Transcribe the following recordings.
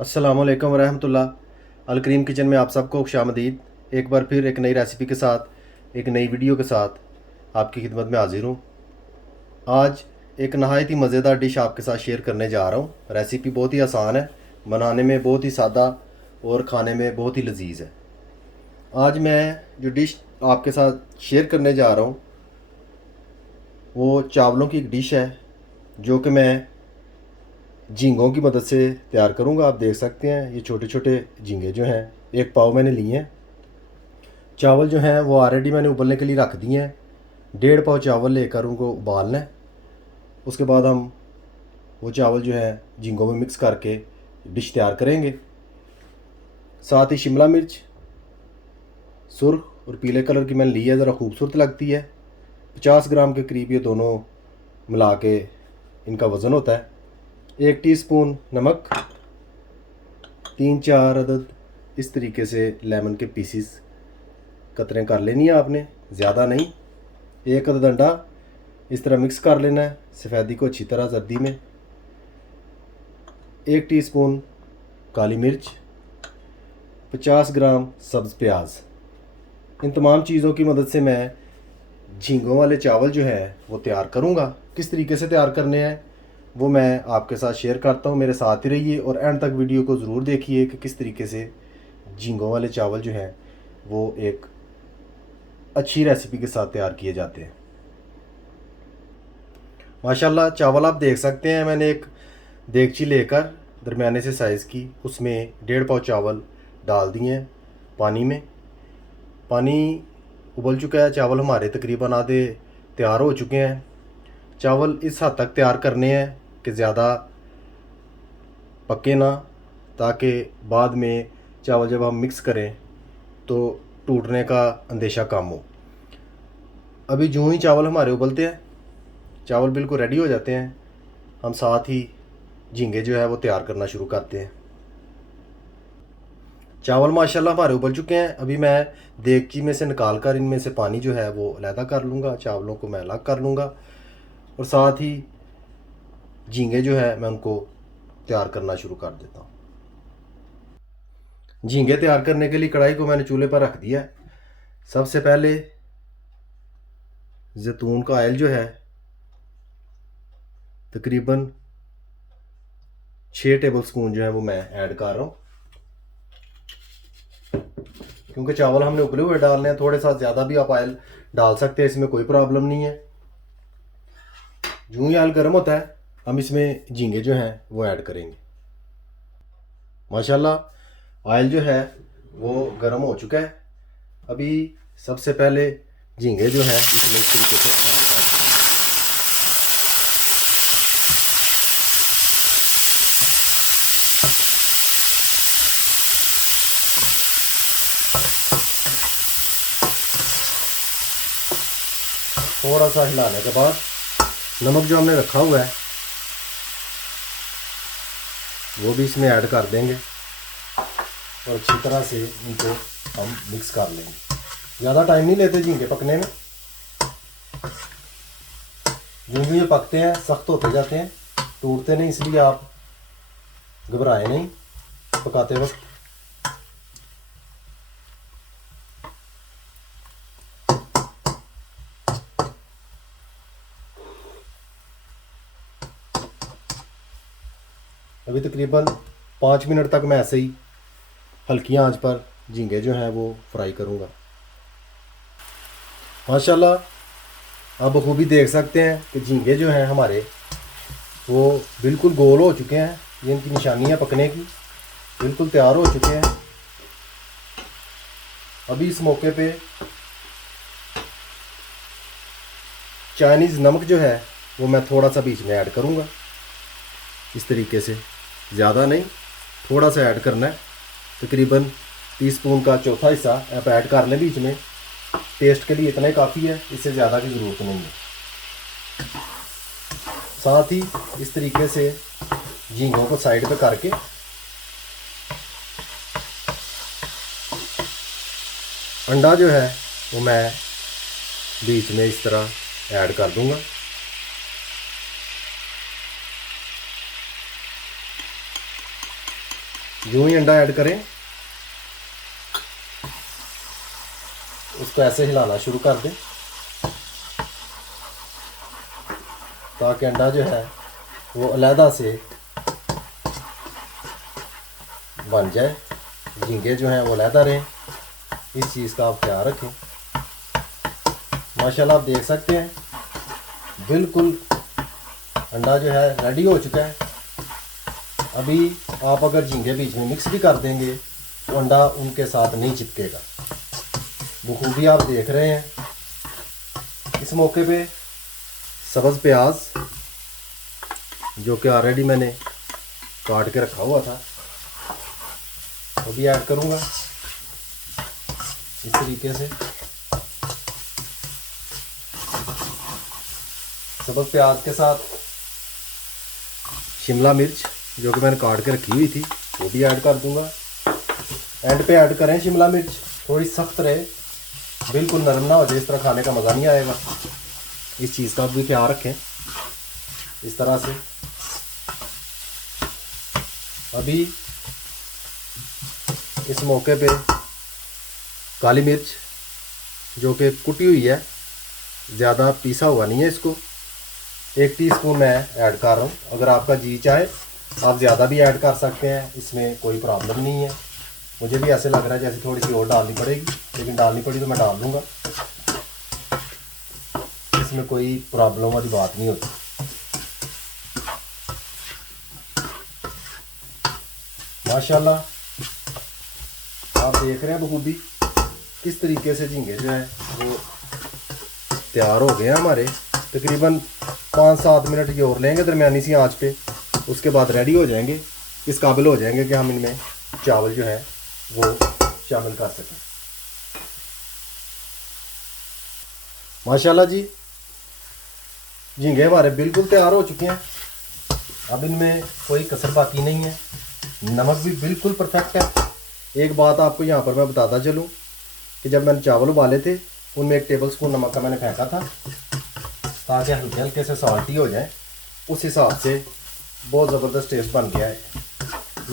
अस्सलामुअलैकुम वरहमतुल्लाह। अलकरीम किचन में आप सबको खुशामदीद। एक बार फिर एक नई रेसिपी के साथ, एक नई वीडियो के साथ आपकी खिदमत में हाजिर हूँ। आज एक नहायत ही मज़ेदार डिश आपके साथ शेयर करने जा रहा हूँ। रेसिपी बहुत ही आसान है, बनाने में बहुत ही सादा और खाने में बहुत ही लजीज है। आज मैं जो डिश आपके साथ शेयर करने जा रहा हूँ वो चावलों की एक डिश है जो कि मैं झींगों की मदद से तैयार करूंगा। आप देख सकते हैं ये छोटे छोटे झींगे जो हैं, एक पाव मैंने लिए हैं। चावल जो हैं वो ऑलरेडी मैंने उबलने के लिए रख दिए हैं। 1.5 पाव चावल लेकर उनको उबालना है। उसके बाद हम वो चावल जो है झींगों में मिक्स करके डिश तैयार करेंगे। साथ ही शिमला मिर्च सुर्ख और पीले कलर की मैंने ली है, ज़रा खूबसूरत लगती है। 50 ग्राम के करीब ये दोनों मिला के इनका वज़न होता है। 1 टीस्पून नमक, 3-4 अदद इस तरीके से लेमन के पीसीस कतरें कर लेनी है आपने, ज़्यादा नहीं। 1 अदद अंडा इस तरह मिक्स कर लेना है, सफ़ेदी को अच्छी तरह जर्दी में। 1 टीस्पून काली मिर्च, 50 ग्राम सब्ज़ प्याज। इन तमाम चीज़ों की मदद से मैं झींगों वाले चावल जो है वो तैयार करूँगा। किस तरीके से तैयार करने हैं वो मैं आपके साथ शेयर करता हूँ। मेरे साथ ही रहिए और एंड तक वीडियो को ज़रूर देखिए कि किस तरीके से झींगों वाले चावल जो हैं वो एक अच्छी रेसिपी के साथ तैयार किए जाते हैं। माशाल्लाह चावल आप देख सकते हैं, मैंने एक देगची लेकर दरमियाने से साइज़ की, उसमें 1.5 पाव चावल डाल दिए हैं पानी में। पानी उबल चुका है, चावल हमारे तकरीबन आधे तैयार हो चुके हैं। चावल इस हद तक तैयार करने हैं कि ज़्यादा पके ना, ताकि बाद में चावल जब हम मिक्स करें तो टूटने का अंदेशा कम हो। अभी जो ही चावल हमारे उबलते हैं, चावल बिल्कुल रेडी हो जाते हैं, हम साथ ही झींगे जो है वो तैयार करना शुरू करते हैं। चावल माशाल्लाह हमारे उबल चुके हैं। अभी मैं देगची में से निकाल कर इनमें से पानी जो है वो अलहदा कर लूँगा, चावलों को मैं अलग कर लूँगा और साथ ही झींगे जो है मैं उनको तैयार करना शुरू कर देता हूँ। झींगे तैयार करने के लिए कढ़ाई को मैंने चूल्हे पर रख दिया है। सबसे पहले जैतून का ऑयल जो है तकरीबन 6 टेबल स्पून जो है वो मैं ऐड कर रहा हूँ, क्योंकि चावल हमने उबले हुए डालने हैं। थोड़े सा ज़्यादा भी आप ऑयल डाल सकते हैं, इसमें कोई प्रॉब्लम नहीं है। जो ही ऑयल गर्म होता है हम इसमें झींगे जो हैं वो ऐड करेंगे। माशाल्लाह ऑयल जो है वो गर्म हो चुका है। अभी सबसे पहले झींगे जो हैं इसमें इस तरीके से ऐड कर देंगे। थोड़ा सा हिलाने के बाद नमक जो हमने रखा हुआ है वो भी इसमें ऐड कर देंगे और अच्छी तरह से इनको हम मिक्स कर लेंगे। ज़्यादा टाइम नहीं लेते झींगे पकने में, जो भी ये पकते हैं सख्त होते जाते हैं, टूटते नहीं, इसलिए आप घबराए नहीं पकाते वक्त। अभी तकरीबन 5 मिनट तक मैं ऐसे ही हल्की आंच पर झींगे जो हैं वो फ्राई करूँगा। माशाल्लाह आप बखूबी देख सकते हैं कि झींगे जो हैं हमारे वो बिल्कुल गोल हो चुके हैं। ये इनकी निशानी है पकने की, बिल्कुल तैयार हो चुके हैं। अभी इस मौके पे चाइनीज़ नमक जो है वो मैं थोड़ा सा बीच में ऐड करूँगा, इस तरीके से, ज़्यादा नहीं, थोड़ा सा ऐड करना है। तकरीबन टीस्पून का चौथा हिस्सा आप ऐड कर लें बीच में, टेस्ट के लिए इतना ही काफ़ी है, इससे ज़्यादा की ज़रूरत नहीं है। साथ ही इस तरीके से झींगों को साइड पे करके अंडा जो है वो मैं बीच में इस तरह ऐड कर दूंगा। यूं ही अंडा ऐड करें, उसको ऐसे हिलाना शुरू कर दें ताकि अंडा जो है वो अलहदा से बन जाए, झींगे जो हैं वो अलहदा रहें। इस चीज़ का आप ख्याल रखें। माशाल्लाह आप देख सकते हैं बिल्कुल अंडा जो है रेडी हो चुका है। अभी आप अगर झींगे बीच में मिक्स भी कर देंगे तो अंडा उनके साथ नहीं चिपकेगा। बखूबी आप देख रहे हैं। इस मौके पे सब्ज़ प्याज जो कि ऑलरेडी मैंने काट के रखा हुआ था वो भी ऐड करूँगा इस तरीके से। सब्ज़ प्याज के साथ शिमला मिर्च जो कि मैंने काट के रखी हुई थी वो भी ऐड कर दूंगा। एंड पे ऐड करें शिमला मिर्च, थोड़ी सख्त रहे, बिल्कुल नरम ना हो जाए, इस तरह खाने का मज़ा नहीं आएगा। इस चीज़ का भी ख्याल रखें। इस तरह से अभी इस मौके पे काली मिर्च जो कि कुटी हुई है, ज़्यादा पीसा हुआ नहीं है, इसको 1 टीस्पून मैं ऐड कर रहा हूँ। अगर आपका जी चाहे आप ज़्यादा भी ऐड कर सकते हैं, इसमें कोई प्रॉब्लम नहीं है। मुझे भी ऐसे लग रहा है जैसे थोड़ी सी और डालनी पड़ेगी, लेकिन डालनी पड़ी तो मैं डाल दूँगा, इसमें कोई प्रॉब्लम वाली बात नहीं होती। माशाल्लाह आप देख रहे हैं बखूबी किस तरीके से झींगे जो है वो तैयार हो गए हैं हमारे। तकरीबन 5-7 मिनट ये और लेंगे दरमियानी सी आंच पे, उसके बाद रेडी हो जाएंगे, इस काबिल हो जाएंगे कि हम इनमें चावल जो है वो शामिल कर सकें। माशाल्लाह जी झींगे हमारे बिल्कुल तैयार हो चुके हैं। अब इनमें कोई कसर बाकी नहीं है। नमक भी बिल्कुल परफेक्ट है। एक बात आपको यहाँ पर मैं बताता चलूँ कि जब मैंने चावल उबाले थे उनमें 1 टेबल स्पून नमक का मैंने फेंका था ताकि हल्के हल्के से सॉल्टी हो जाए। उस हिसाब से बहुत ज़बरदस्त टेस्ट बन गया है।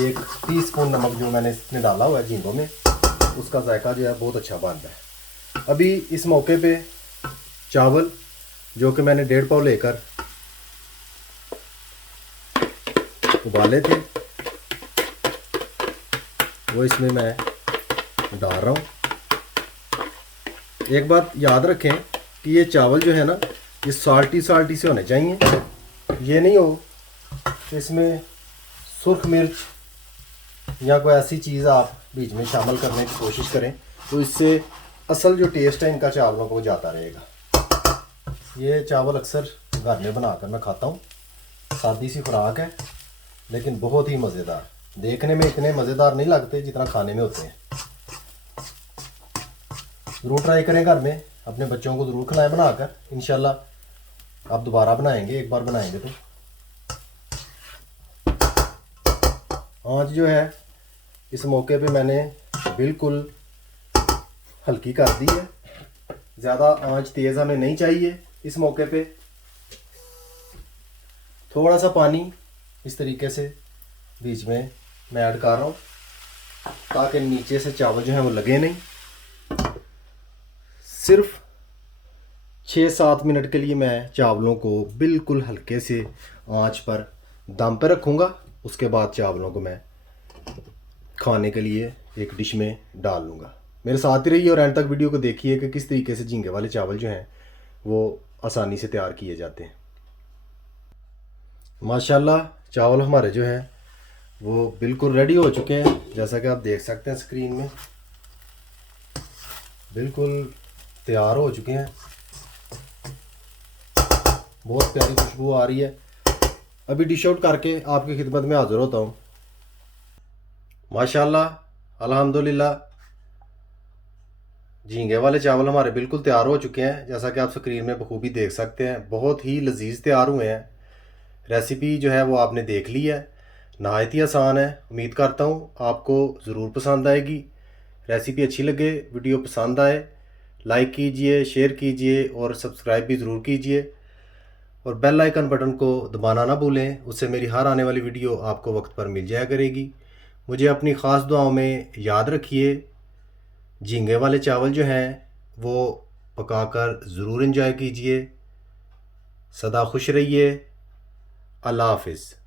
1 टीस्पून नमक जो मैंने इसमें डाला हुआ है झींगों में, उसका जायका जो है बहुत अच्छा बन रहा है। अभी इस मौके पे चावल जो कि मैंने 1.5 पाव लेकर उबाले थे वो इसमें मैं डाल रहा हूँ। एक बात याद रखें कि ये चावल जो है ना ये साल्टी साल्टी से होने चाहिए। ये नहीं हो कि इसमें सुर्ख मिर्च या कोई ऐसी चीज़ आप बीच में शामिल करने की कोशिश करें तो इससे असल जो टेस्ट है इनका चावलों को जाता रहेगा। ये चावल अक्सर घर में बनाकर मैं खाता हूँ। सादी सी खुराक है लेकिन बहुत ही मज़ेदार। देखने में इतने मज़ेदार नहीं लगते जितना खाने में होते हैं। ज़रूर ट्राई करें घर में, अपने बच्चों को ज़रूर खिलाएं बनाकर। इंशाल्लाह आप दोबारा बनाएंगे, एक बार बनाएंगे तो। आँच जो है इस मौके पे मैंने बिल्कुल हल्की कर दी है। ज़्यादा आँच तेज़ हमें नहीं चाहिए। इस मौके पे थोड़ा सा पानी इस तरीके से बीच में मैं ऐड कर रहा हूँ ताकि नीचे से चावल जो है वो लगे नहीं। सिर्फ 6-7 मिनट के लिए मैं चावलों को बिल्कुल हल्के से आंच पर दम पर रखूँगा। उसके बाद चावलों को मैं खाने के लिए एक डिश में डाल लूँगा। मेरे साथ ही रहिए और एंड तक वीडियो को देखिए कि किस तरीके से झींगे वाले चावल जो हैं वो आसानी से तैयार किए जाते हैं। माशाल्लाह चावल हमारे जो हैं वो बिल्कुल रेडी हो चुके हैं। जैसा कि आप देख सकते हैं स्क्रीन में बिल्कुल तैयार हो चुके हैं। बहुत प्यारी खुशबू आ रही है। अभी डिश आउट करके आपकी खिदमत में हाज़िर होता हूँ। माशाल्लाह अल्हम्दुलिल्लाह झींगे वाले चावल हमारे बिल्कुल तैयार हो चुके हैं। जैसा कि आप स्क्रीन में बखूबी देख सकते हैं, बहुत ही लजीज तैयार हुए हैं। रेसिपी जो है वो आपने देख ली है, नहायत ही आसान है। उम्मीद करता हूँ आपको ज़रूर पसंद आएगी। रेसिपी अच्छी लगे, वीडियो पसंद आए, लाइक कीजिए, शेयर कीजिए और सब्सक्राइब भी ज़रूर कीजिए। और बेल आइकन बटन को दबाना ना भूलें, उससे मेरी हर आने वाली वीडियो आपको वक्त पर मिल जाया करेगी। मुझे अपनी ख़ास दुआओं में याद रखिए। झींगे वाले चावल जो हैं वो पकाकर ज़रूर एंजॉय कीजिए। सदा खुश रहिए। अल्लाह हाफिज़।